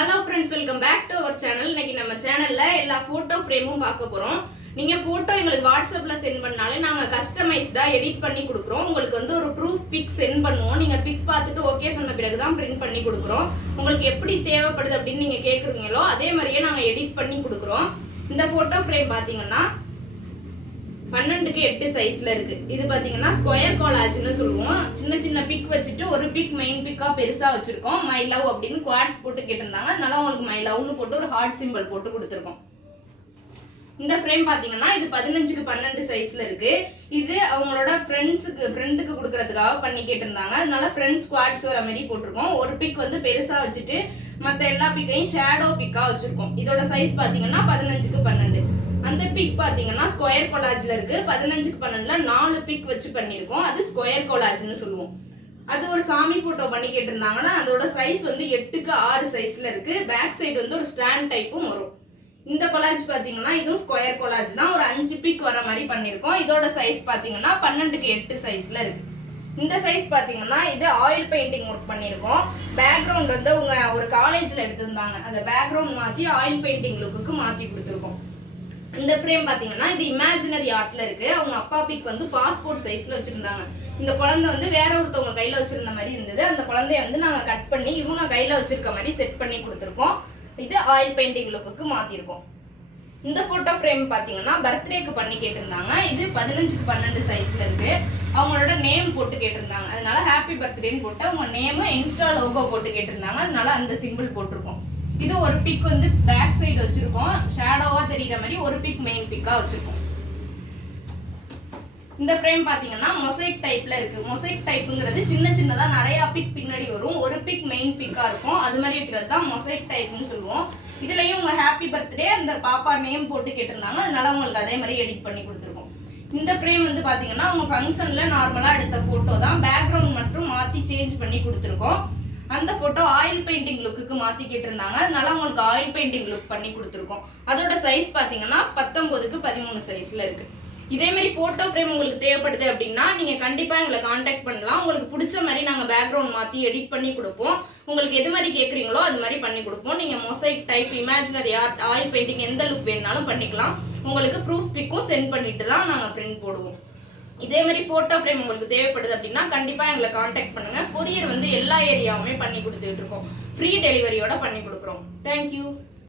Hello friends welcome back to our channel இன்னைக்கு நம்ம சேனல்ல எல்லா போட்டோ ஃப்ரேமும் பார்க்க போறோம். நீங்க போட்டோ எங்களுக்கு வாட்ஸ்அப்ல சென்ட் பண்ணாலே நாங்க கஸ்டமைஸ்டா எடிட் பண்ணி கொடுக்குறோம். உங்களுக்கு வந்து ஒரு ப்ரூஃப் பிக் சென்ட் பண்ணுவோம். நீங்க பிக் பார்த்துட்டு ஓகே சொன்ன பிறகு தான் பிரிண்ட் பண்ணி கொடுக்குறோம். உங்களுக்கு எப்படி தேவைப்படுது அப்படின்னு நீங்க கேக்குறீங்களோ அதே மாதிரியே நாங்க எடிட் பண்ணி கொடுக்குறோம். இந்த போட்டோ ஃப்ரேம் பாத்தீங்கன்னா பன்னெண்டுக்கு எட்டு சைஸ்ல இருக்கு. இது பாத்தீங்கன்னா ஸ்கொயர் கோலாஜ்னு சொல்லுவோம். சின்ன சின்ன பிக் வச்சுட்டு ஒரு பிக் மெயின் பிக்கா பெருசா வச்சிருக்கோம். மை லவ் அப்படின்னு குவாட்ஸ் போட்டு கேட்டிருந்தாங்க. அதனால உங்களுக்கு மை லவ்னு போட்டு ஒரு ஹார்ட் சிம்பிள் போட்டு கொடுத்துருக்கோம். இந்த ஃப்ரேம் பார்த்தீங்கன்னா இது பதினஞ்சுக்கு பன்னெண்டு சைஸில் இருக்குது இது அவங்களோட ஃப்ரெண்ட்ஸுக்கு ஃப்ரெண்டுக்கு கொடுக்கறதுக்காக பண்ணி கேட்டிருந்தாங்க. அதனால ஃப்ரெண்ட்ஸ் ஸ்குவாட்ஸ் வர மாதிரி போட்டிருக்கோம். ஒரு பிக் வந்து பெருசாக வச்சுட்டு மற்ற எல்லா பிக்கையும் ஷேடோ பிக்காக வச்சுருக்கோம். இதோட சைஸ் பார்த்தீங்கன்னா பதினஞ்சுக்கு பன்னெண்டு. அந்த பிக் பார்த்தீங்கன்னா ஸ்கொயர் கொலாஜில் இருக்குது பதினஞ்சுக்கு பன்னெண்டில் நாலு பிக் வச்சு பண்ணியிருக்கோம். அது ஸ்கொயர் கொலாஜ்னு சொல்லுவோம். அது ஒரு சாமி ஃபோட்டோ பண்ணி கேட்டிருந்தாங்கன்னா அதோட சைஸ் வந்து எட்டுக்கு ஆறு சைஸில் இருக்குது பேக் சைடு வந்து ஒரு ஸ்டாண்ட் டைப்பும் வரும். இந்த கொலாஜ் பார்த்தீங்கன்னா இதுவும் ஸ்கொயர் கொலாஜ் தான். ஒரு அஞ்சு பிக் வர மாதிரி பண்ணியிருக்கோம். இதோட சைஸ் பார்த்தீங்கன்னா பன்னெண்டுக்கு எட்டு சைஸில் இருக்கு. இந்த சைஸ் பார்த்தீங்கன்னா இது ஆயில் பெயிண்டிங் ஒர்க் பண்ணியிருக்கோம். பேக்ரவுண்ட் வந்து அவங்க ஒரு காலேஜில் எடுத்திருந்தாங்க. அந்த பேக்ரவுண்ட் மாற்றி ஆயில் பெயிண்டிங் லுக்குக்கு மாற்றி கொடுத்துருக்கோம். இந்த ஃப்ரேம் பார்த்தீங்கன்னா இது இமேஜினரி ஆர்ட்ல இருக்கு. அவங்க அப்பா பிக் வந்து பாஸ்போர்ட் சைஸ்ல வச்சிருந்தாங்க. இந்த குழந்தை வந்து வேற ஒருத்தவங்க கையில வச்சிருந்த மாதிரி இருந்தது. அந்த குழந்தைய வந்து நாங்க கட் பண்ணி இவங்க கையில வச்சிருக்க மாதிரி செட் பண்ணி கொடுத்துருக்கோம். இது ஆயில் பெயிண்டிங் லுக்குக்கு மாற்றிருக்கோம் இந்த ஃபோட்டோ ஃப்ரேம் பார்த்தீங்கன்னா பர்த்டேக்கு பண்ணி கேட்டிருந்தாங்க. இது பதினஞ்சுக்கு பன்னெண்டு சைஸில் இருக்குது அவங்களோட நேம் போட்டு கேட்டிருந்தாங்க. அதனால ஹாப்பி பர்த்டேன்னு போட்டு அவங்க நேமு இன்ஸ்டா லோகோ போட்டு கேட்டிருந்தாங்க. அதனால அந்த சிம்பிள் போட்டிருக்கோம். இது ஒரு பிக் வந்து பேக் சைடு வச்சுருக்கோம். ஷேடோவாக தெரிகிற மாதிரி ஒரு பிக் மெயின் பிக்காக வச்சுருக்கோம். இந்த ஃப்ரேம் பார்த்தீங்கன்னா மொசைக் டைப்பில் இருக்குது மொசைக் டைப்புங்கிறது சின்ன சின்னதாக நிறையா பிக் பின்னாடி வரும். ஒரு பிக் மெயின் பிக்காக இருக்கும். அது மாதிரி இருக்கிறது தான் மொசைக் டைப்னு சொல்லுவோம். இதுலேயும் உங்கள் ஹாப்பி பர்த்டே அந்த பாப்பா நேம் போட்டு கேட்டிருந்தாங்க அதனால உங்களுக்கு அதே மாதிரி எடிட் பண்ணி கொடுத்துருக்கோம். இந்த ஃப்ரேம் வந்து பார்த்தீங்கன்னா உங்கள் ஃபங்க்ஷனில் நார்மலாக எடுத்த ஃபோட்டோ தான். பேக்ரவுண்ட் மட்டும் மாற்றி சேஞ்ச் பண்ணி கொடுத்துருக்கோம். அந்த ஃபோட்டோ ஆயில் பெயிண்டிங் லுக்குக்கு மாற்றி கேட்டிருந்தாங்க. அதனால உங்களுக்கு ஆயில் பெயிண்டிங் லுக் பண்ணி கொடுத்துருக்கோம். அதோட சைஸ் பார்த்தீங்கன்னா பத்தொன்பதுக்கு பதிமூணு சைஸில் இருக்குது இதே மாதிரி ஃபோட்டோ ஃப்ரேம் உங்களுக்கு தேவைப்படுது அப்படின்னா நீங்கள் கண்டிப்பாக எங்களை காண்டாக்ட் பண்ணலாம். உங்களுக்கு பிடிச்ச மாதிரி நாங்கள் பேக்ரவுண்ட் மாற்றி எடிட் பண்ணி கொடுப்போம். உங்களுக்கு எது மாதிரி கேட்குறீங்களோ அது மாதிரி பண்ணி கொடுப்போம். நீங்கள் mosaic type imaginary art oil painting எந்த லுக் வேணுனாலும் பண்ணிக்கலாம். உங்களுக்கு ப்ரூஃப் பிக்கும் சென்ட் பண்ணிட்டு தான் நாங்கள் பிரிண்ட் போடுவோம். இதே மாதிரி ஃபோட்டோ ஃப்ரேம் உங்களுக்கு தேவைப்படுது அப்படின்னா கண்டிப்பாக எங்களை காண்டாக்ட் பண்ணுங்கள் கொரியர் வந்து எல்லா ஏரியாவுமே பண்ணி கொடுத்துட்டு இருக்கோம். ஃப்ரீ டெலிவரியோட பண்ணி கொடுக்குறோம். தேங்க்யூ